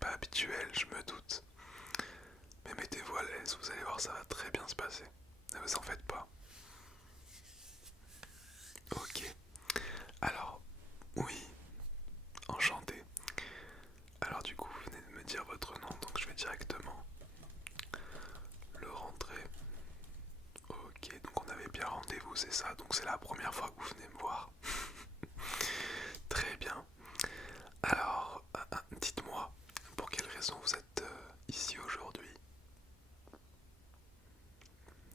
pas habituel, je me doute. Mais mettez-vous à l'aise, vous allez voir, ça va très bien se passer. Ne vous en faites pas. Ok. Alors, oui, enchanté. Alors du coup, vous venez de me dire votre nom, donc je vais directement le rentrer. Ok, donc on avait bien rendez-vous, c'est ça. Donc c'est la première fois que vous venez me voir. Très bien. Alors, dites-moi, pour quelle raison vous êtes ici aujourd'hui?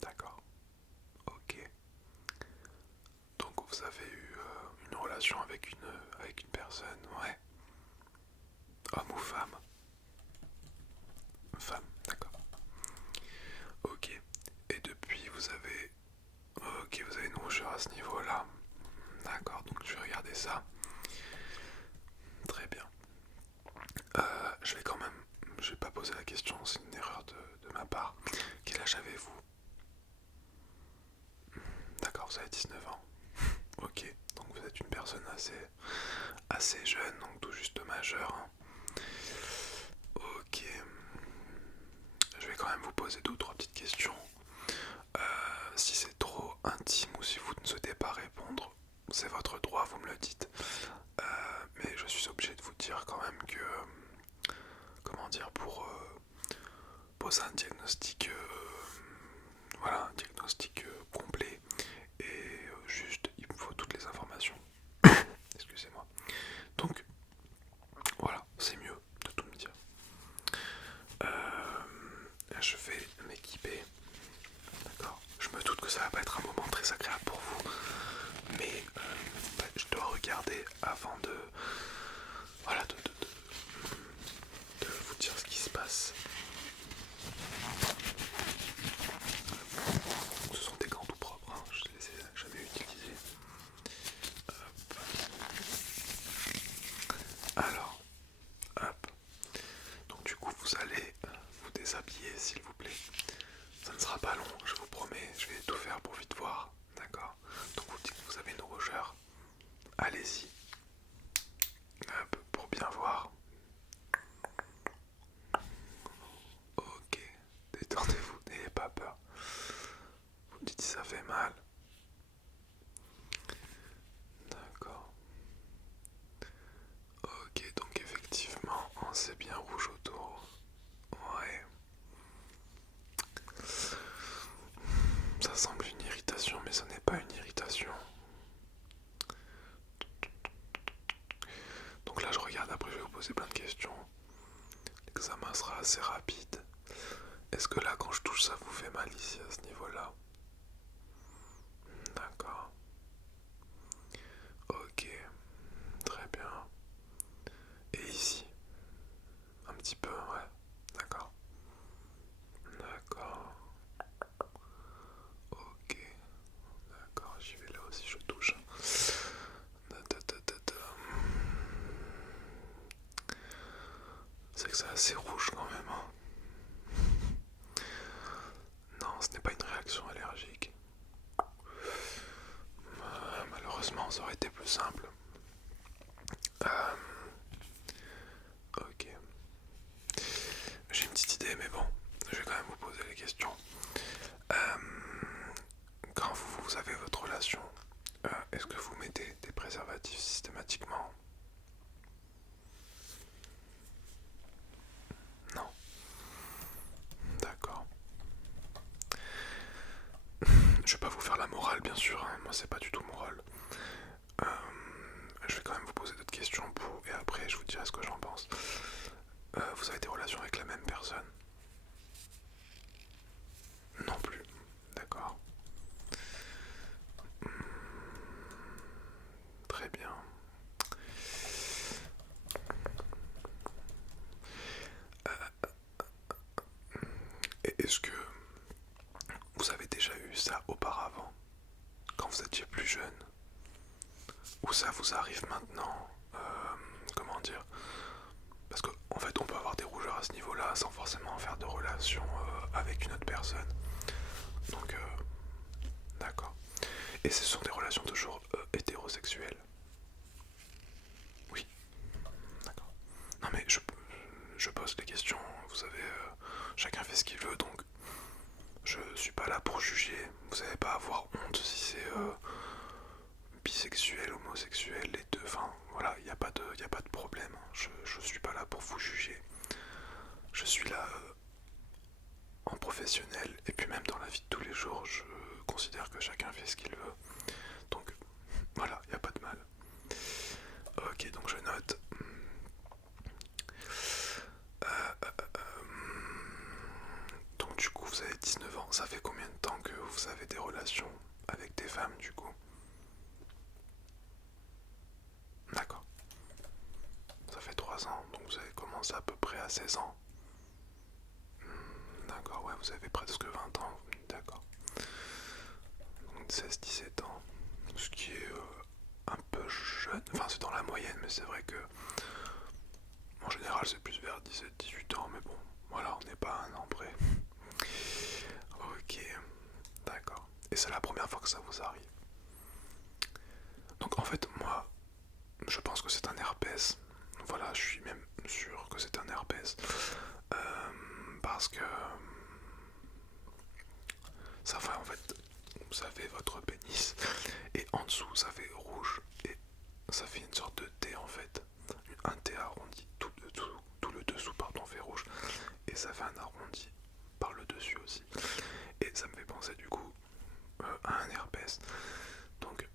D'accord. Ok. Donc vous avez eu une relation avec une personne, ouais. Homme ou femme? Femme, d'accord. Ok. Et depuis vous avez... Ok, vous avez une rougeur à ce niveau-là. D'accord, donc je vais regarder ça. Très bien. Je vais quand même... Je vais pas poser la question, c'est une erreur de ma part. Quel âge avez-vous? D'accord, vous avez 19 ans. Ok, donc vous êtes une personne assez jeune, donc tout juste majeure, hein. Ok, je vais quand même vous poser deux ou trois petites questions. Si c'est trop intime ou si vous ne souhaitez pas répondre, c'est votre droit, vous me le dites. Mais je suis obligé de vous dire quand même que, comment dire, pour poser un diagnostic, voilà, un diagnostic complet et juste, il me faut toutes les informations. Excusez-moi. Donc, voilà, c'est mieux de tout me dire. Je vais m'équiper. D'accord. Je me doute que ça va pas être un moment très agréable pour vous, mais je dois regarder avant de, voilà, de vous dire ce qui se passe. Ce sont des gants tout propres, hein. Je les ai jamais utilisés. Alors, hop. Donc du coup, vous allez vous déshabiller, s'il vous plaît. Ça ne sera pas long, je vous promets. Je vais tout faire pour vite voir. D'accord. Donc vous dites que vous avez une rougeur. Allez-y. Hop, pour bien voir. Ok. Détendez-vous, n'ayez pas peur. Vous me dites si ça fait mal. D'accord. Ok, donc effectivement, c'est bien rouge autour. Ouais. Ça semble une irritation, mais ce n'est pas une irritation. Donc là, je regarde, après je vais vous poser plein de questions. L'examen sera assez rapide. Est-ce que là, quand je touche, ça vous fait mal ici, à ce niveau-là? D'accord. Ok, très bien. Et ici? Un petit peu, ouais. D'accord. D'accord. Ok. D'accord, j'y vais là aussi, je touche. C'est que c'est assez rouge quand même, hein. Non, ce n'est pas une réaction allergique. Malheureusement, ça aurait été plus simple. Euh, ok. J'ai une petite idée, mais bon, je vais quand même vous poser les questions. Euh, Quand vous avez votre relation, est-ce que vous mettez des préservatifs systématiquement? Non. D'accord. Je vais pas vous faire la morale, bien sûr, hein. Moi c'est pas du tout moral. Euh, je vais quand même vous poser d'autres questions et après je vous dirai ce que j'en pense. Vous avez des relations avec la même personne? Non plus. D'accord. Très bien. Et est-ce que vous avez déjà eu ça auparavant, quand vous étiez plus jeune? Ou ça vous arrive maintenant? Comment dire? Parce qu'en fait, on peut avoir des rougeurs à ce niveau-là sans forcément faire de relation avec une autre personne. Donc, d'accord. Et ce sont des relations toujours hétérosexuelles? Oui, d'accord. Non mais je pose les questions, vous savez, chacun fait ce qu'il veut, donc je suis pas là pour juger. Vous n'avez pas à avoir honte si c'est bisexuel, homosexuel, les deux, enfin voilà, il n'y a pas de problème. Je suis pas là pour vous juger. Je suis là en professionnel, et puis même dans la vie de tous les jours, je considère que chacun fait ce qu'il veut. Donc voilà, il n'y a pas de mal. Ok, donc je note. Donc du coup, vous avez 19 ans. Ça fait combien de temps que vous avez des relations avec des femmes du coup? D'accord. Ça fait 3 ans, donc vous avez commencé à peu près à 16 ans. D'accord, ouais, vous avez presque 20 ans. D'accord. Donc 16-17 ans. Ce qui est un peu jeune. Enfin, c'est dans la moyenne, mais c'est vrai que en général, c'est plus vers 17-18 ans. Mais bon, voilà, on n'est pas à un an près. Ok, d'accord. Et c'est la première fois que ça vous arrive? Donc en fait, moi, je pense que c'est un herpès. Voilà, je suis même sûr que c'est un herpès. Parce que ça fait en fait, ça fait votre pénis et en dessous ça fait rouge et ça fait une sorte de T en fait, un T arrondi, tout le dessous pardon fait rouge et ça fait un arrondi par le dessus aussi et ça me fait penser du coup à un herpès. Donc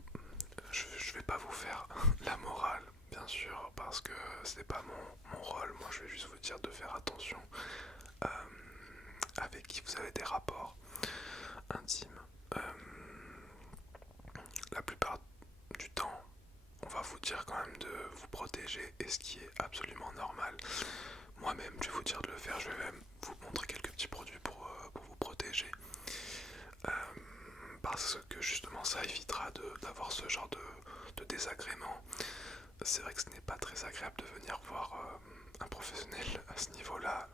je vais pas vous faire la morale bien sûr parce que c'est pas mon rôle. Moi je vais juste vous dire de faire attention avec qui vous avez des rapports intimes. La plupart du temps, on va vous dire quand même de vous protéger, et ce qui est absolument normal. Moi-même, je vais vous dire de le faire, je vais même vous montrer quelques petits produits pour vous protéger. Parce que justement, ça évitera d'avoir ce genre de désagrément. C'est vrai que ce n'est pas très agréable de venir voir un professionnel à ce niveau-là.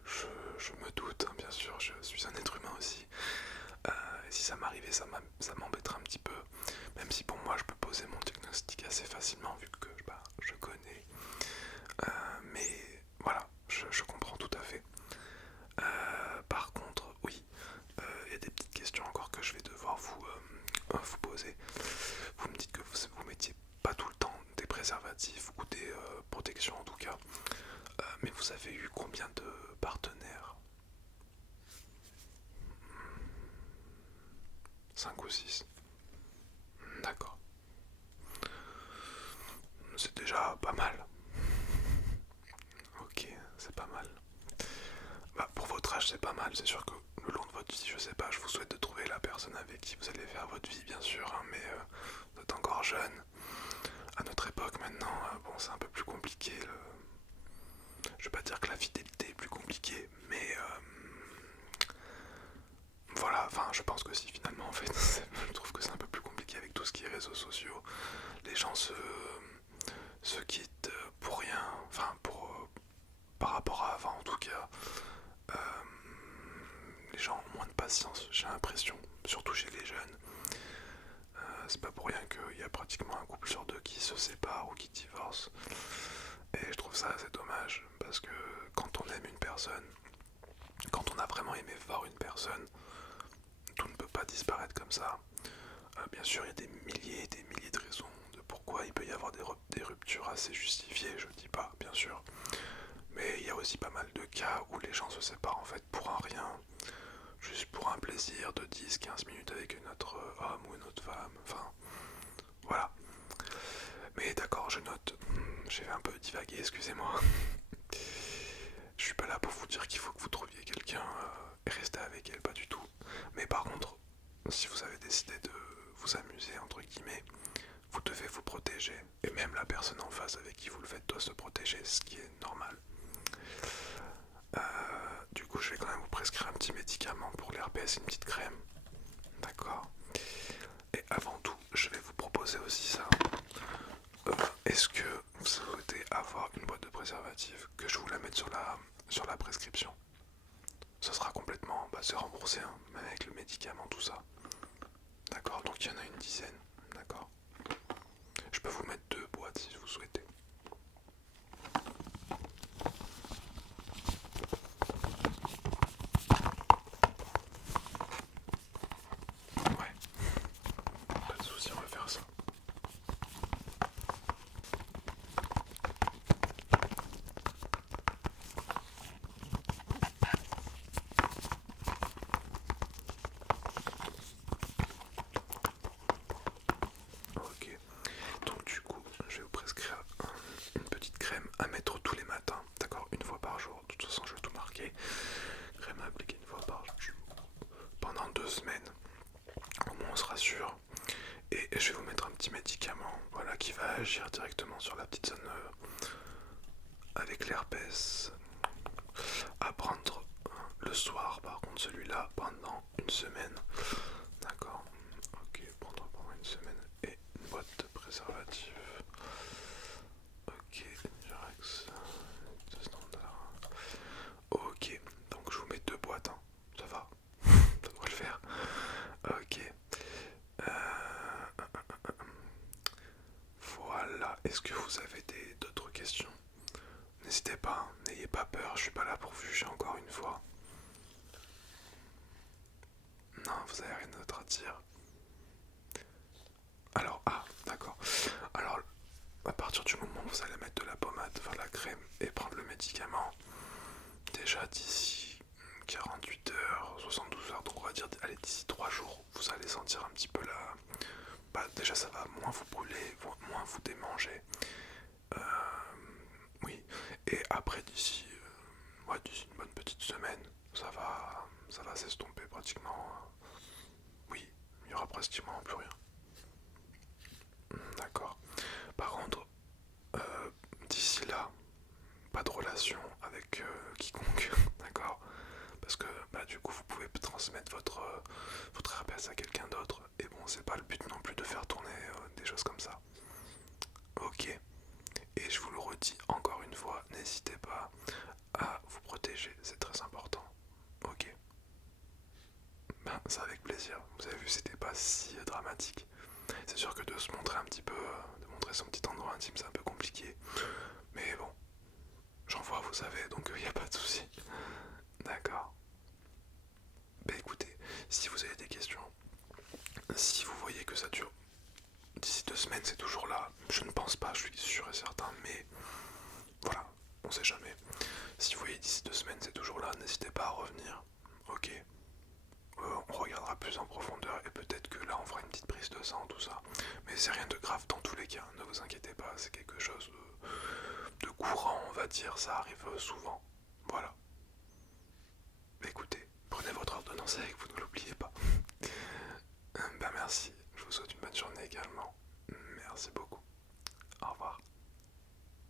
Je me doute, hein, bien sûr, je suis un être humain aussi. Et si ça m'arrivait, ça m'embêterait un petit peu. Même si pour moi, je peux poser mon diagnostic assez facilement vu que je connais. Mais voilà, je comprends tout à fait. Par contre, oui, il y a des petites questions encore que je vais devoir vous poser. Vous me dites que vous mettiez pas tout le temps des préservatifs ou des protections en tout cas. Mais vous avez eu combien de partenaires? 5 ou 6. D'accord. C'est déjà pas mal. Ok, c'est pas mal. Bah, pour votre âge, c'est pas mal. C'est sûr que le long de votre vie, je sais pas, je vous souhaite de trouver la personne avec qui vous allez faire votre vie, bien sûr, hein, mais vous êtes encore jeune. À notre époque, maintenant, bon, c'est un peu plus compliqué. Je vais pas dire que la fidélité est plus compliquée, mais voilà, enfin, je pense que si finalement, en fait, je trouve que c'est un peu plus compliqué avec tout ce qui est réseaux sociaux. Les gens se quittent pour rien, enfin, par rapport à avant en tout cas. Les gens ont moins de patience, j'ai l'impression, surtout chez les jeunes. C'est pas pour rien qu'il y a pratiquement un couple sur deux qui se sépare ou qui divorce. Et je trouve ça assez dommage parce que quand on aime une personne, quand on a vraiment aimé voir une personne, tout ne peut pas disparaître comme ça. Bien sûr, il y a des milliers et des milliers de raisons de pourquoi il peut y avoir des ruptures assez justifiées, je dis pas, bien sûr. Mais il y a aussi pas mal de cas où les gens se séparent en fait pour un rien, juste pour un plaisir de 10-15 minutes avec une autre homme ou une autre femme, enfin, voilà. Mais d'accord, je note, j'ai un peu divagué, excusez-moi. Je suis pas là pour vous dire qu'il faut que vous trouviez quelqu'un et rester avec elle, pas du tout. Mais par contre, si vous avez décidé de vous amuser, entre guillemets, vous devez vous protéger. Et même la personne en face avec qui vous le faites doit se protéger, ce qui est normal. Du coup, je vais quand même vous prescrire un petit médicament pour l'herpès, une petite crème. D'accord. Et avant tout, je vais vous proposer aussi ça. Est-ce que vous souhaitez avoir une boîte de préservatifs, que je vous la mette sur la prescription? Ça sera complètement, c'est remboursé, hein, même avec le médicament, tout ça. D'accord, donc il y en a une dizaine. D'accord. Je peux vous mettre 2 boîtes si vous souhaitez. à prendre le soir, par contre celui-là pendant une semaine. D'accord. Ok, prendre pendant une semaine et une boîte de préservatifs. Ok, Durex, c'est standard. Ok, donc je vous mets 2 boîtes, hein. Ça va, ça devrait le faire. Ok. Voilà, est-ce que vous avez d'autres questions? N'hésitez pas, n'ayez pas peur, je suis pas là pour vous juger encore une fois. Non, vous avez rien d'autre à dire. Alors, d'accord. Alors, à partir du moment où vous allez mettre de la pommade, enfin la crème, et prendre le médicament, déjà d'ici 48 heures, 72 heures, donc on va dire, allez, d'ici 3 jours, vous allez sentir un petit peu la... Bah, déjà ça va moins vous brûler, moins vous démanger. Euh, oui, et après d'ici une bonne petite semaine, ça va s'estomper pratiquement. Oui, il n'y aura pratiquement plus rien. D'accord. Par contre, d'ici là, pas de relation avec quiconque, d'accord? Parce que bah, du coup, vous pouvez transmettre votre herpès à quelqu'un d'autre. Et bon, c'est pas le but non plus de faire tourner des choses comme ça. Ok. Et je vous le redis encore une fois, n'hésitez pas à vous protéger, c'est très important. Ok. Ben, c'est avec plaisir. Vous avez vu, c'était pas si dramatique. C'est sûr que de se montrer un petit peu, de montrer son petit endroit intime, c'est un peu compliqué. Mais bon, j'en vois, vous savez, donc il n'y a pas de souci. D'accord. Bah écoutez, si vous avez des questions, si vous voyez que ça dure d'ici 2 semaines, c'est toujours là. Je ne pense pas, je suis sûr et certain, mais voilà, on sait jamais. Si vous voyez d'ici 2 semaines, c'est toujours là, n'hésitez pas à revenir. Ok. On regardera plus en profondeur et peut-être que là on fera une petite prise de sang, tout ça. Mais c'est rien de grave dans tous les cas, ne vous inquiétez pas, c'est quelque chose de courant, on va dire, ça arrive souvent. Voilà. Écoutez, prenez votre ordonnance avec vous, ne l'oubliez pas.